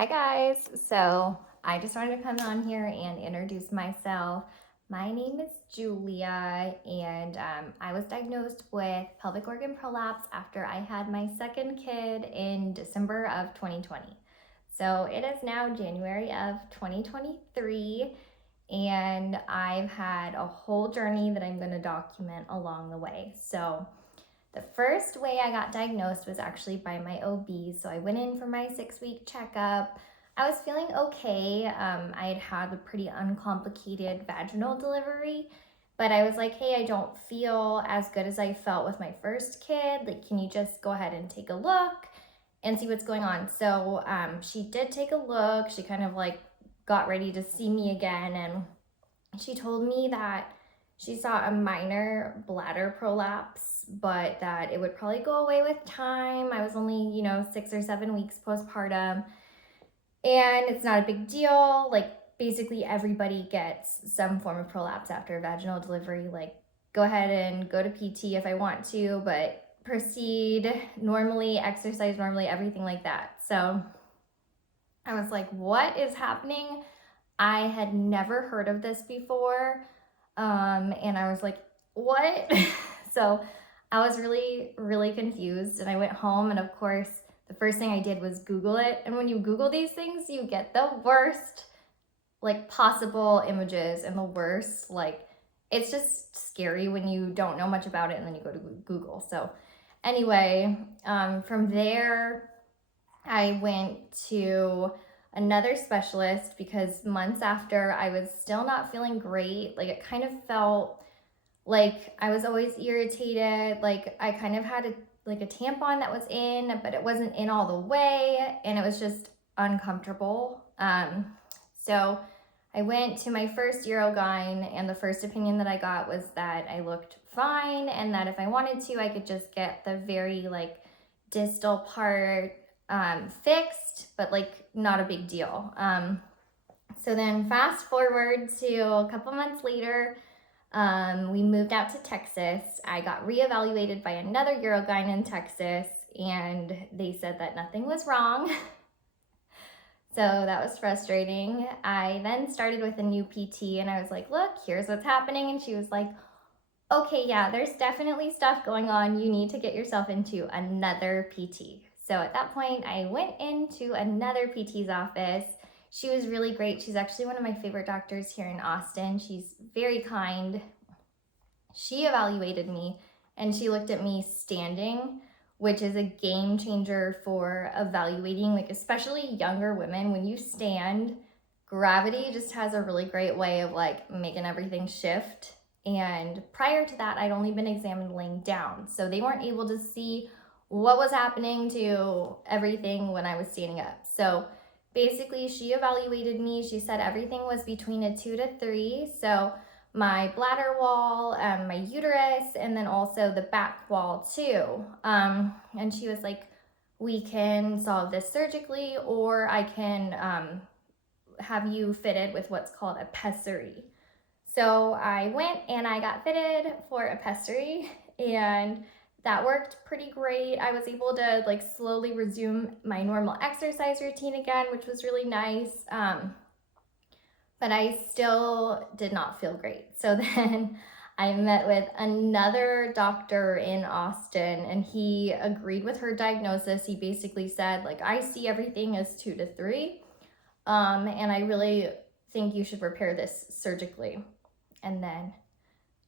Hi guys, so I just wanted to come on here and introduce myself. My name is Julia and I was diagnosed with pelvic organ prolapse after I had my second kid in December of 2020. So it is now January of 2023 and I've had a whole journey that I'm going to document along the way. So the first way I got diagnosed was actually by my OB. So I went in for my 6-week checkup. I was feeling okay. I had had a pretty uncomplicated vaginal delivery, but I was like, hey, I don't feel as good as I felt with my first kid. Like, can you just go ahead and take a look and see what's going on? So she did take a look. She kind of like got ready to see me again, and she told me that she saw a minor bladder prolapse, but that it would probably go away with time. I was only, 6 or 7 weeks postpartum, and it's not a big deal. Like, basically, everybody gets some form of prolapse after a vaginal delivery. Like, go ahead and go to PT if I want to, but proceed normally, exercise normally, everything like that. So I was like, what is happening? I had never heard of this before. And I was like, what? So I was really, really confused. And I went home, and of course, the first thing I did was Google it. And when you Google these things, you get the worst, like, possible images and the worst, like, it's just scary when you don't know much about it and then you go to Google. So anyway, from there, I went to another specialist because months after I was still not feeling great. Like, it kind of felt like I was always irritated. Like, I kind of had a tampon that was in, but it wasn't in all the way, and it was just uncomfortable. So I went to my first urogyne, and the first opinion that I got was that I looked fine, and that if I wanted to, I could just get the very distal part fixed, but not a big deal. So then fast forward to a couple months later, we moved out to Texas. I got reevaluated by another urogyne in Texas, and they said that nothing was wrong. So that was frustrating. I then started with a new PT, and I was like, look, here's what's happening. And she was like, okay, yeah, there's definitely stuff going on. You need to get yourself into another PT. So at that point, I went into another PT's office. She was really great. She's actually one of my favorite doctors here in Austin. She's very kind. She evaluated me, and she looked at me standing, which is a game changer for evaluating, especially younger women. When you stand, gravity just has a really great way of making everything shift. And prior to that, I'd only been examined laying down, so they weren't able to see what was happening to everything when I was standing up. So basically, she evaluated me. She said everything was between a 2 to 3. So my bladder wall, my uterus, and then also the back wall too. And she was like, we can solve this surgically, or I can have you fitted with what's called a pessary. So I went and I got fitted for a pessary, and that worked pretty great. I was able to slowly resume my normal exercise routine again, which was really nice. But I still did not feel great. So then I met with another doctor in Austin, and he agreed with her diagnosis. He basically said, I see everything as 2 to 3, and I really think you should repair this surgically. And then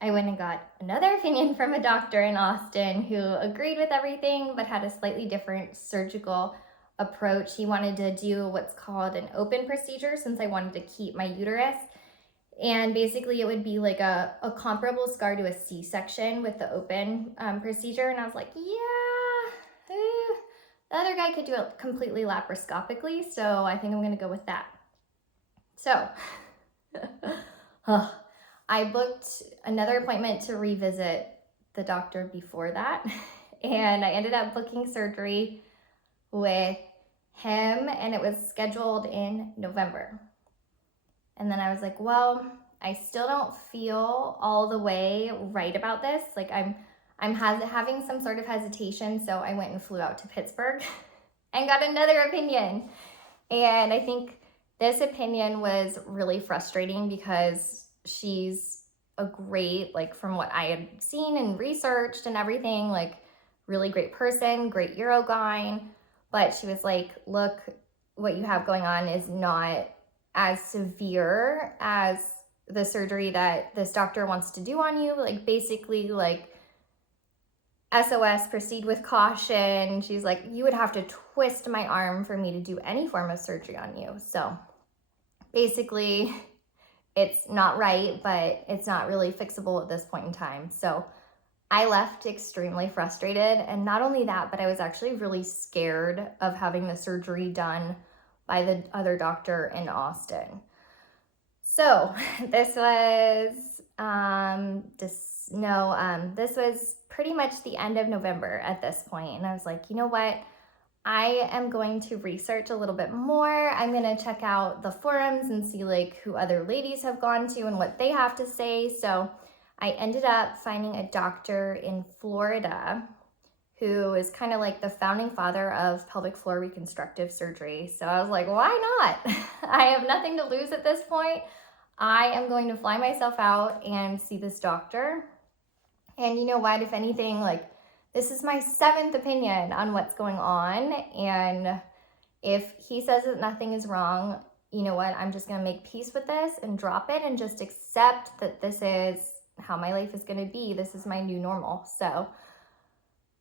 I went and got another opinion from a doctor in Austin who agreed with everything but had a slightly different surgical approach. He wanted to do what's called an open procedure, since I wanted to keep my uterus. And basically it would be like a comparable scar to a C-section with the open procedure. And I was like, yeah, the other guy could do it completely laparoscopically, so I think I'm gonna go with that. So I booked another appointment to revisit the doctor before that, and I ended up booking surgery with him, and it was scheduled in November. And then I was like, well, I still don't feel all the way right about this. I'm having some sort of hesitation, so I went and flew out to Pittsburgh and got another opinion. And I think this opinion was really frustrating because she's a great, like from what I had seen and researched and everything, like really great person, great urogyne. But she was like, look, what you have going on is not as severe as the surgery that this doctor wants to do on you. Like basically like SOS, proceed with caution. She's like, you would have to twist my arm for me to do any form of surgery on you. So basically, it's not right, but it's not really fixable at this point in time. So I left extremely frustrated. And not only that, but I was actually really scared of having the surgery done by the other doctor in Austin. So this was this was pretty much the end of November at this point. And I was like, you know what? I am going to research a little bit more. I'm going to check out the forums and see like who other ladies have gone to and what they have to say. So I ended up finding a doctor in Florida who is kind of like the founding father of pelvic floor reconstructive surgery. So I was like, why not? I have nothing to lose at this point. I am going to fly myself out and see this doctor. And you know what, if anything, like this is my 7th opinion on what's going on. And if he says that nothing is wrong, you know what, I'm just gonna make peace with this and drop it and just accept that this is how my life is gonna be. This is my new normal. So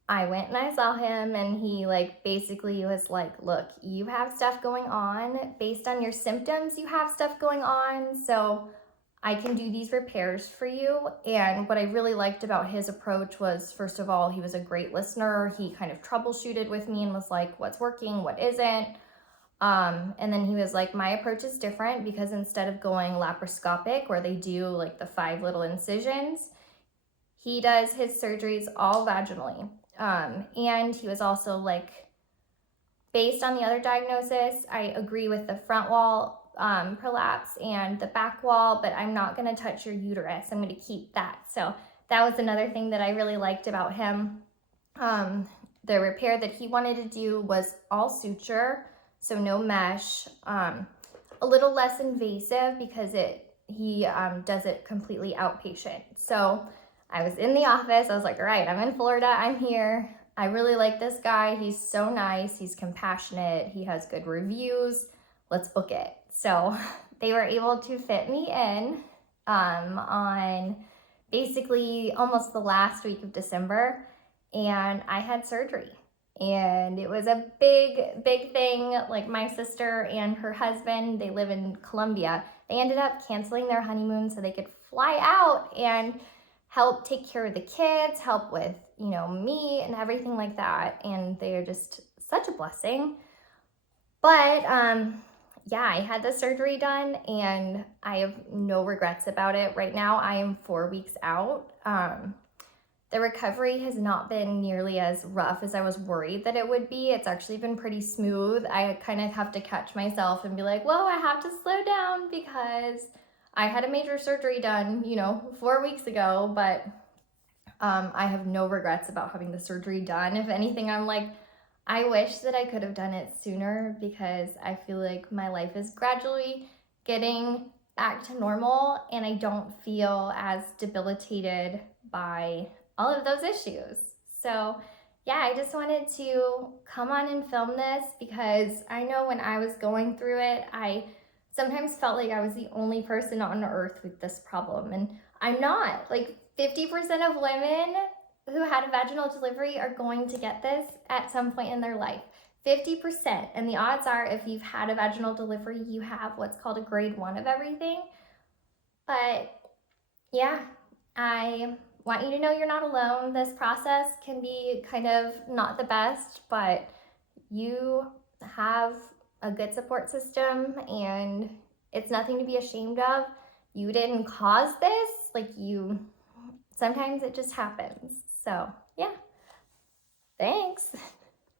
I went and I saw him and he like basically was like, look, you have stuff going on. Based on your symptoms, you have stuff going on. So I can do these repairs for you. And what I really liked about his approach was, first of all, he was a great listener. He kind of troubleshooted with me and was like, what's working, what isn't. And then he was like, my approach is different because instead of going laparoscopic where they do like the 5 little incisions, he does his surgeries all vaginally. And he was also like, based on the other diagnosis, I agree with the front wall prolapse and the back wall, but I'm not going to touch your uterus. I'm going to keep that. So that was another thing that I really liked about him. The repair that he wanted to do was all suture, so no mesh, a little less invasive because he does it completely outpatient. So I was in the office. I was like, all right, I'm in Florida. I'm here. I really like this guy. He's so nice. He's compassionate. He has good reviews. Let's book it. So they were able to fit me in on basically almost the last week of December, and I had surgery. And it was a big, big thing. Like my sister and her husband, they live in Colombia. They ended up canceling their honeymoon so they could fly out and help take care of the kids, help with, me and everything like that. And they are just such a blessing. But yeah, I had the surgery done and I have no regrets about it. Right now, I am 4 weeks out. The recovery has not been nearly as rough as I was worried that it would be. It's actually been pretty smooth. I kind of have to catch myself and be like, whoa, I have to slow down because I had a major surgery done, 4 weeks ago, but I have no regrets about having the surgery done. If anything, I'm like, I wish that I could have done it sooner because I feel like my life is gradually getting back to normal and I don't feel as debilitated by all of those issues. So yeah, I just wanted to come on and film this because I know when I was going through it, I sometimes felt like I was the only person on earth with this problem. And I'm not. Like 50% of women who had a vaginal delivery are going to get this at some point in their life. 50%. And the odds are if you've had a vaginal delivery, you have what's called a grade 1 of everything. But yeah, I want you to know you're not alone. This process can be kind of not the best, but you have a good support system and it's nothing to be ashamed of. You didn't cause this. Sometimes it just happens. So yeah, thanks.